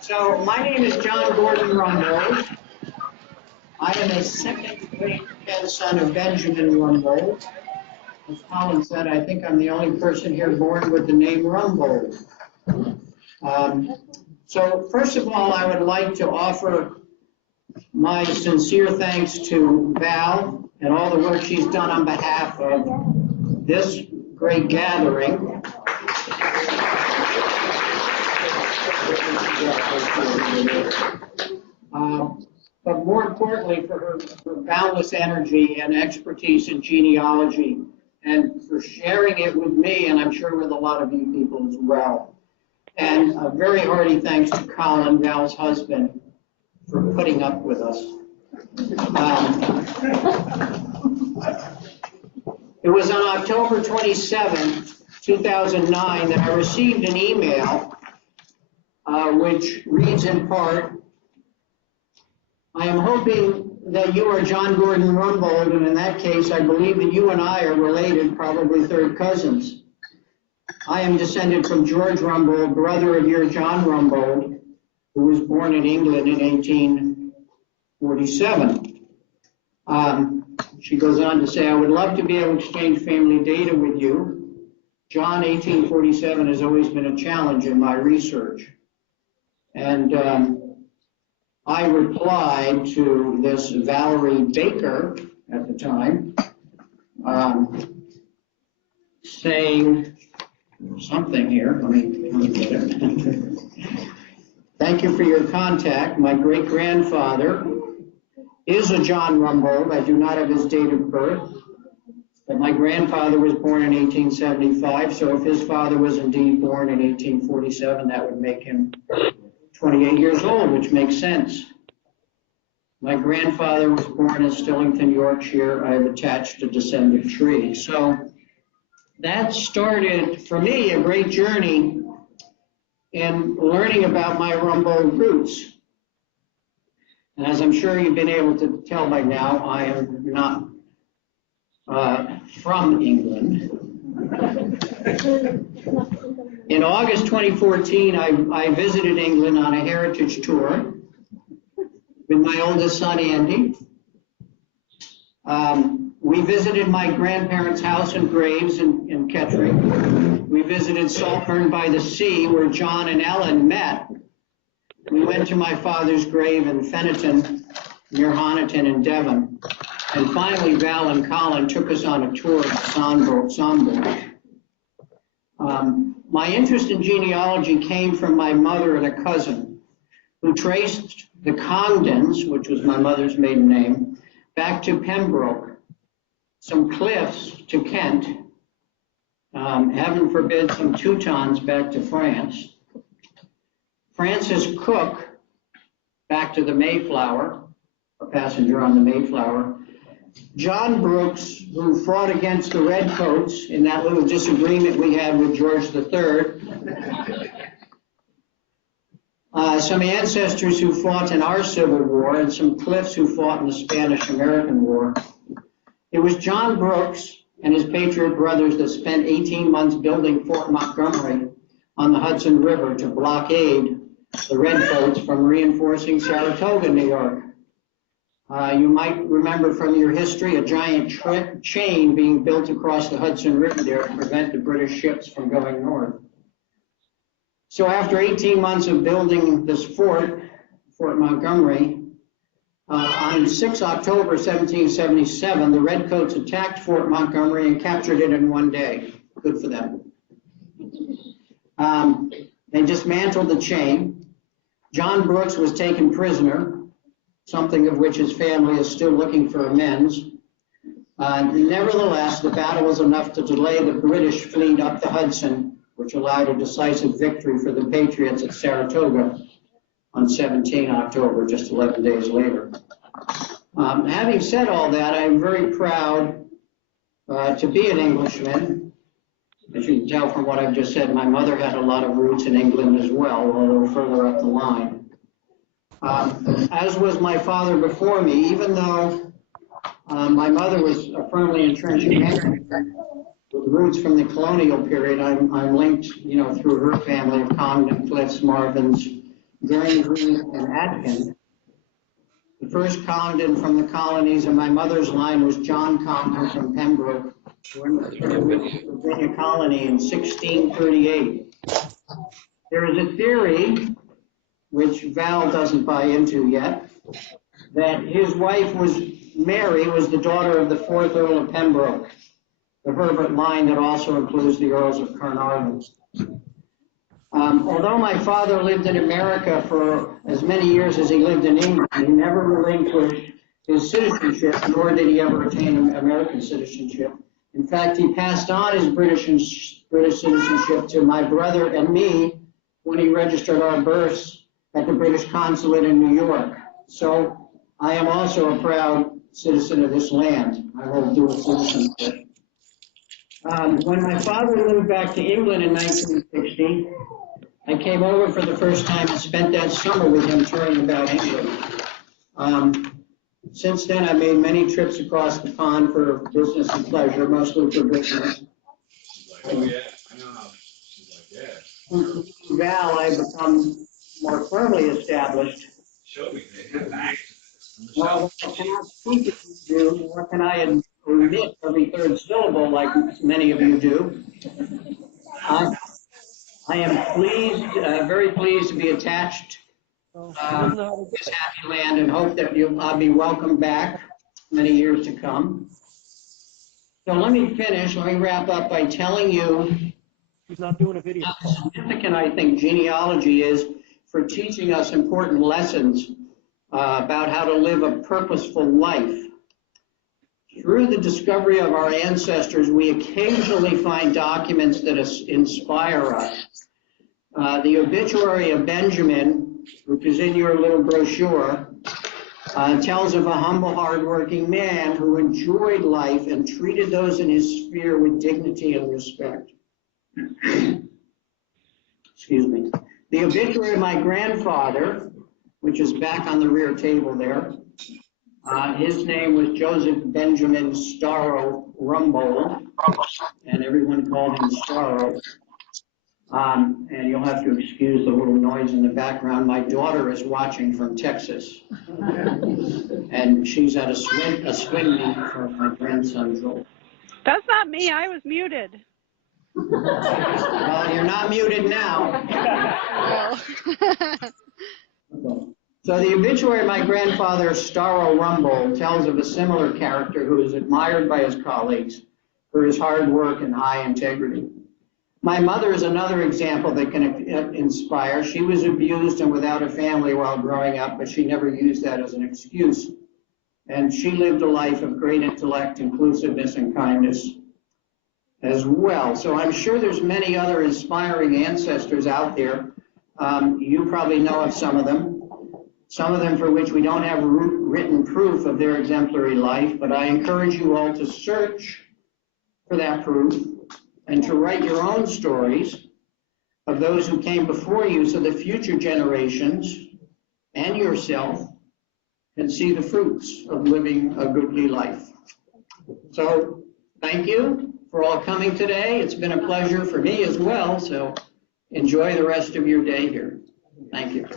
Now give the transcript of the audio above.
So my name is John Gordon Rumbold. I am a second great grandson of Benjamin Rumbold. As Colin said, I think I'm the only person here born with the name Rumbold. So first of all, I would like to offer my sincere thanks to Val and all the work she's done on behalf of this great gathering. But more importantly, for her boundless energy and expertise in genealogy, and for sharing it with me, and I'm sure with a lot of you people as well. And a very hearty thanks to Colin, Val's husband, for putting up with us. It was on October 27, 2009, that I received an email which reads in part, I am hoping that you are John Gordon Rumbold, and in that case, I believe that you and I are related, probably third cousins. I am descended from George Rumbold, brother of your John Rumbold, who was born in England in 1847. She goes on to say, I would love to be able to exchange family data with you. John 1847 has always been a challenge in my research. And I replied to this Valerie Baker at the time, saying something here. Let me get it. Thank you for your contact. My great-grandfather is a John Rumbold. I do not have his date of birth, but my grandfather was born in 1875, so if his father was indeed born in 1847, that would make him 28 years old, which makes sense. My grandfather was born in Stillington, Yorkshire. I have attached a descendant tree. So that started, for me, a great journey in learning about my Rumbold roots. And as I'm sure you've been able to tell by now, I am not from England. In August 2014, I visited England on a heritage tour with my oldest son, Andy. We visited my grandparents' house and graves in Kettering. We visited Saltburn by the Sea, where John and Ellen met. We went to my father's grave in Fenniton, near Honiton in Devon. And finally, Val and Colin took us on a tour of Sombourg. My interest in genealogy came from my mother and a cousin who traced the Congdons, which was my mother's maiden name, back to Pembroke, some cliffs to Kent, heaven forbid some Teutons back to France, Francis Cook back to the Mayflower, a passenger on the Mayflower, John Brooks, who fought against the Redcoats in that little disagreement we had with George III, some ancestors who fought in our Civil War, and some Cliffs who fought in the Spanish-American War. It was John Brooks and his Patriot brothers that spent 18 months building Fort Montgomery on the Hudson River to blockade the Redcoats from reinforcing Saratoga, New York. You might remember from your history a giant chain being built across the Hudson River there to prevent the British ships from going north. So after 18 months of building this Fort Montgomery, on 6 October 1777, the Redcoats attacked Fort Montgomery and captured it in one day. Good for them. They dismantled the chain. John Brooks was taken prisoner, something of which his family is still looking for amends. Nevertheless, the battle was enough to delay the British fleet up the Hudson, which allowed a decisive victory for the Patriots at Saratoga on 17 October, just 11 days later. Having said all that, I'm very proud to be an Englishman. As you can tell from what I've just said, my mother had a lot of roots in England as well, although further up the line. As was my father before me, even though my mother was a firmly entrenched American with roots from the colonial period, I'm linked, through her family of Congdon, Cliffs, Marvins, Guernsey, and Atkin. The first conde from the colonies of my mother's line was John Compton from Pembroke, who entered the Virginia colony in 1638. There is a theory, which Val doesn't buy into yet, that his wife Mary was the daughter of the 4th Earl of Pembroke, the Herbert line that also includes the Earls of Carnarvon. Although my father lived in America for as many years as he lived in England, he never relinquished his citizenship, nor did he ever attain American citizenship. In fact, he passed on his British citizenship to my brother and me when he registered our births at the British consulate in New York. So I am also a proud citizen of this land. I hold dual citizenship. When my father moved back to England in 1960, I came over for the first time and spent that summer with him touring about England. Since then, I've made many trips across the pond for business and pleasure, mostly for business. Oh yeah, I know how. She's like, yeah. Val, I've become more firmly established. Show me, they have back. Well, I cannot speak as you do, nor can I omit every third syllable like many of you do. I am pleased, very pleased to be attached to this happy land and hope that I'll be welcome back many years to come. So let me wrap up by telling you how significant I think genealogy is for teaching us important lessons about how to live a purposeful life. Through the discovery of our ancestors, we occasionally find documents that inspire us. The obituary of Benjamin, which is in your little brochure, tells of a humble, hardworking man who enjoyed life and treated those in his sphere with dignity and respect. Excuse me. The obituary of my grandfather, which is back on the rear table there, his name was Joseph Benjamin Starro Rumbold, and everyone called him Starro. And you'll have to excuse the little noise in the background. My daughter is watching from Texas, and she's at a swim meet for my grandson Joel. That's not me. I was muted. Well, you're not muted now. So the obituary of my grandfather, Starro Rumbold, tells of a similar character who is admired by his colleagues for his hard work and high integrity. My mother is another example that can inspire. She was abused and without a family while growing up, but she never used that as an excuse. And she lived a life of great intellect, inclusiveness, and kindness as well. So I'm sure there's many other inspiring ancestors out there. You probably know of some of them for which we don't have written proof of their exemplary life, but I encourage you all to search for that proof and to write your own stories of those who came before you so the future generations and yourself can see the fruits of living a goodly life. So thank you for all coming today. It's been a pleasure for me as well, so enjoy the rest of your day here. Thank you.